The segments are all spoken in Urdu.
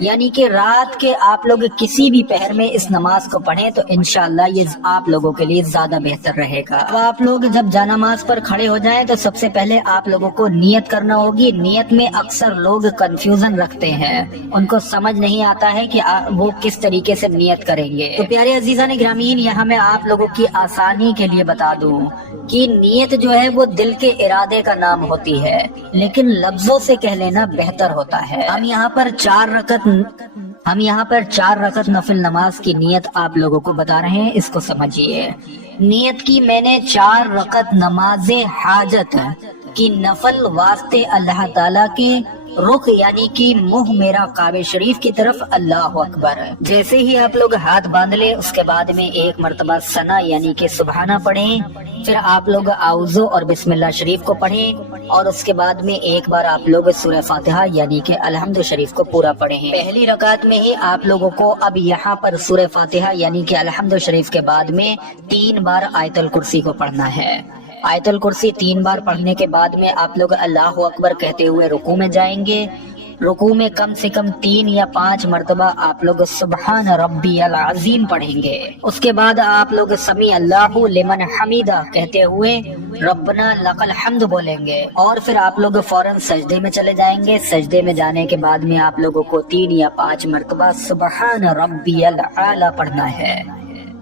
یعنی کہ رات کے آپ لوگ کسی بھی پہر میں اس نماز کو پڑھیں تو انشاءاللہ یہ آپ لوگوں کے لیے زیادہ بہتر رہے گا۔ تو آپ لوگ جب جانماز پر کھڑے ہو جائیں تو سب سے پہلے آپ لوگوں کو نیت کرنا ہوگی۔ نیت میں اکثر لوگ کنفیوژن رکھتے ہیں، ان کو سمجھ نہیں آتا ہے کہ وہ کس طریقے سے نیت کریں گے۔ تو پیارے عزیزان گرامین، یہاں میں آپ لوگوں کی آسانی کے لیے بتا دوں کہ نیت جو ہے وہ دل کے ارادے کا نام ہوتی ہے، لیکن لفظوں سے کہہ لینا بہتر ہوتا ہے۔ ہم یہاں پر 4 رکعت نفل نماز کی نیت آپ لوگوں کو بتا رہے ہیں، اس کو سمجھیے۔ نیت کی میں نے 4 رکعت نماز حاجت کی نفل واسطے اللہ تعالیٰ کے رخ یعنی کہ منہ میرا کعبہ شریف کی طرف اللہ اکبر۔ جیسے ہی آپ لوگ ہاتھ باندھ لے اس کے بعد میں ایک مرتبہ ثنا یعنی کہ سبحانہ پڑھیں، پھر آپ لوگ اعوذ اور بسم اللہ شریف کو پڑھیں، اور اس کے بعد میں ایک بار آپ لوگ سورہ فاتحہ یعنی کہ الحمد شریف کو پورا پڑھیں۔ پہلی رکعت میں ہی آپ لوگوں کو اب یہاں پر سورہ فاتحہ یعنی کہ الحمد شریف کے بعد میں 3 بار آیت الکرسی کو پڑھنا ہے۔ آیت الکرسی 3 بار پڑھنے کے بعد میں آپ لوگ اللہ اکبر کہتے ہوئے رکوع میں جائیں گے۔ رکوع میں کم سے کم 3 یا 5 مرتبہ آپ لوگ سبحان ربی العظیم پڑھیں گے۔ اس کے بعد آپ لوگ سمیع اللہ لمن حمیدہ کہتے ہوئے ربنا لک الحمد بولیں گے، اور پھر آپ لوگ فوراً سجدے میں چلے جائیں گے۔ سجدے میں جانے کے بعد میں آپ لوگوں کو 3 یا 5 مرتبہ سبحان ربی الاعلی پڑھنا ہے۔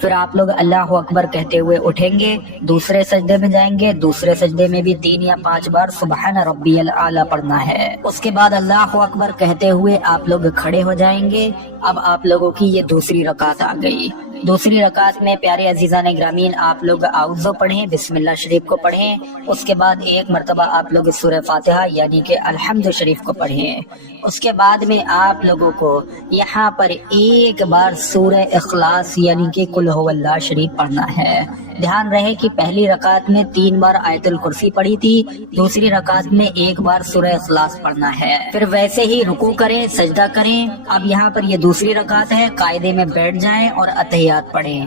پھر آپ لوگ اللہ اکبر کہتے ہوئے اٹھیں گے، دوسرے سجدے میں جائیں گے۔ دوسرے سجدے میں بھی 3 یا 5 بار سبحان ربی الاعلی پڑھنا ہے۔ اس کے بعد اللہ اکبر کہتے ہوئے آپ لوگ کھڑے ہو جائیں گے۔ اب آپ لوگوں کی یہ دوسری رکعت آ گئی۔ دوسری رکعت میں پیارے عزیزان گرامین آپ لوگ اعوذ پڑھیں، بسم اللہ شریف کو پڑھیں، اس کے بعد ایک مرتبہ آپ لوگ سورہ فاتحہ یعنی کہ الحمد شریف کو پڑھیں۔ اس کے بعد میں آپ لوگوں کو یہاں پر ایک بار سورہ اخلاص یعنی کہ قل هو اللہ شریف پڑھنا ہے۔ دھیان رہے کہ پہلی رکعت میں 3 بار آیت الکرسی پڑھی تھی، دوسری رکعت میں 1 بار سورہ اخلاص پڑھنا ہے۔ پھر ویسے ہی رکوع کریں، سجدہ کریں۔ اب یہاں پر یہ دوسری رکعت ہے، قاعدے میں بیٹھ جائیں اور اتحیات پڑھیں۔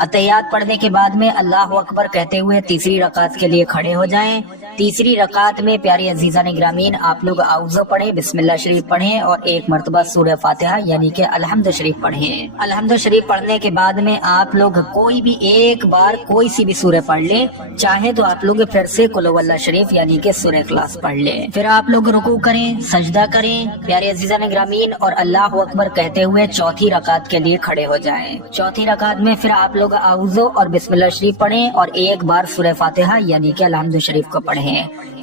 اتحیات پڑھنے کے بعد میں اللہ اکبر کہتے ہوئے تیسری رکعت کے لیے کھڑے ہو جائیں۔ تیسری رکعت میں پیارے عزیزان گرامین آپ لوگ اعوذ پڑھیں، بسم اللہ شریف پڑھیں، اور 1 مرتبہ سورہ فاتحہ یعنی کہ الحمد شریف پڑھیں۔ الحمد شریف پڑھنے کے بعد میں آپ لوگ کوئی بھی ایک بار کوئی سی بھی سورہ پڑھ لیں، چاہے تو آپ لوگ پھر سے قل هو اللہ شریف یعنی کہ سورہ اخلاص پڑھ لیں۔ پھر آپ لوگ رکوع کریں، سجدہ کریں پیارے عزیزان گرامین، اور اللہ اکبر کہتے ہوئے چوتھی رکعت کے لیے کھڑے ہو جائیں۔ چوتھی رکعت میں پھر آپ لوگ اعوذ اور بسم اللہ شریف پڑھیں اور 1 بار سورہ فاتحہ یعنی کہ الحمد شریف کو پڑھیں۔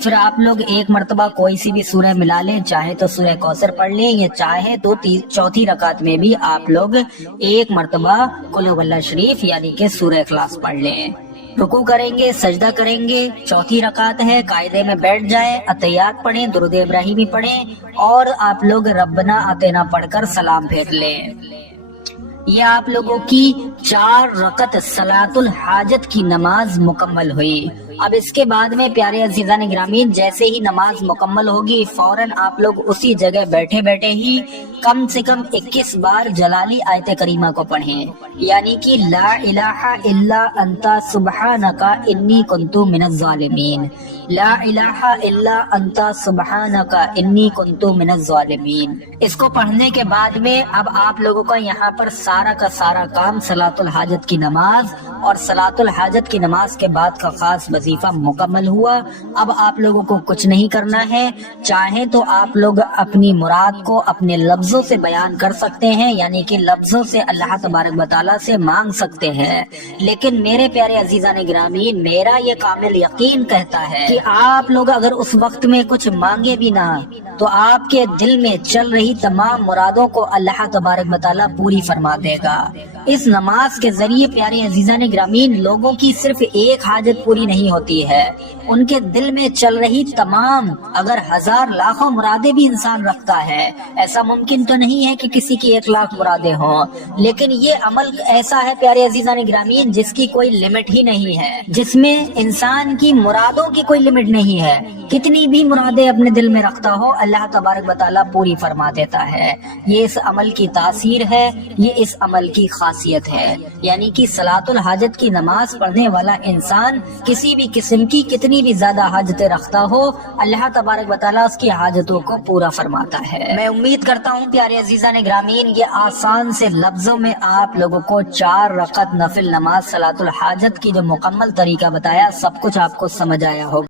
پھر آپ لوگ 1 مرتبہ کوئی سی بھی سورہ ملا لیں، چاہے تو سورہ کوثر پڑھ لیں، یا چاہے تو چوتھی رکعت میں بھی آپ لوگ 1 مرتبہ قل هو اللہ شریف یعنی کہ سورہ اخلاص پڑھ لیں۔ رکوع کریں گے، سجدہ کریں گے، چوتھی رکعت ہے، قاعدے میں بیٹھ جائیں، اتحیات پڑھیں، درود ابراہیمی پڑھیں، اور آپ لوگ ربنا آتینا پڑھ کر سلام پھیر لیں۔ یہ آپ لوگوں کی 4 رکعت صلاۃ الحاجت کی نماز مکمل ہوئی۔ اب اس کے بعد میں پیارے عزیزان گرامین جیسے ہی نماز مکمل ہوگی فوراً آپ لوگ اسی جگہ بیٹھے بیٹھے ہی کم سے کم 21 بار جلالی آیت کریمہ کو پڑھیں، یعنی کہ لا الہ الا انت سبحانک انی کنت من الظالمین، لا الہ الا انت سبحانک انی کنت من الظالمین۔ اس کو پڑھنے کے بعد میں اب آپ لوگوں کا یہاں پر سارا کا سارا کام صلاۃ الحاجت کی نماز اور صلاۃ الحاجت کی نماز کے بعد کا خاص وظیفہ مکمل ہوا۔ اب آپ لوگوں کو کچھ نہیں کرنا ہے، چاہے تو آپ لوگ اپنی مراد کو اپنے لفظوں سے بیان کر سکتے ہیں، یعنی کہ لفظوں سے اللہ تبارک و تعالیٰ سے مانگ سکتے ہیں، لیکن میرے پیارے عزیزان گرامین میرا یہ کامل یقین کہتا ہے کہ آپ لوگ اگر اس وقت میں کچھ مانگے بھی نہ تو آپ کے دل میں چل رہی تمام مرادوں کو اللہ تبارک و تعالیٰ پوری فرما دے گا۔ اس نماز کے ذریعے پیارے عزیزان گرامین لوگوں کی صرف ایک حاجت پوری نہیں ہوتی ہے، ان کے دل میں چل رہی تمام اگر 1000 لاکھوں مرادیں بھی انسان رکھتا ہے، ایسا ممکن تو نہیں ہے کہ کسی کی 1 لاکھ مرادیں ہوں، لیکن یہ عمل ایسا ہے پیارے عزیزان گرامین جس کی کوئی لمٹ ہی نہیں ہے، جس میں انسان کی مرادوں کی کوئی لمٹ نہیں ہے، کتنی بھی مرادیں اپنے دل میں رکھتا ہو اللہ تبارک و تعالیٰ پوری فرما دیتا ہے۔ یہ اس عمل کی تاثیر ہے، یہ اس عمل کی خاص خاصیت ہے، یعنی کہ صلاۃ الحاجت کی نماز پڑھنے والا انسان کسی بھی قسم کی کتنی بھی زیادہ حاجتیں رکھتا ہو، اللہ تبارک و تعالیٰ اس کی حاجتوں کو پورا فرماتا ہے۔ میں امید کرتا ہوں پیارے عزیزان گرامی، یہ آسان سے لفظوں میں آپ لوگوں کو 4 رکعت نفل نماز صلاۃ الحاجت کی جو مکمل طریقہ بتایا، سب کچھ آپ کو سمجھ آیا ہوگا۔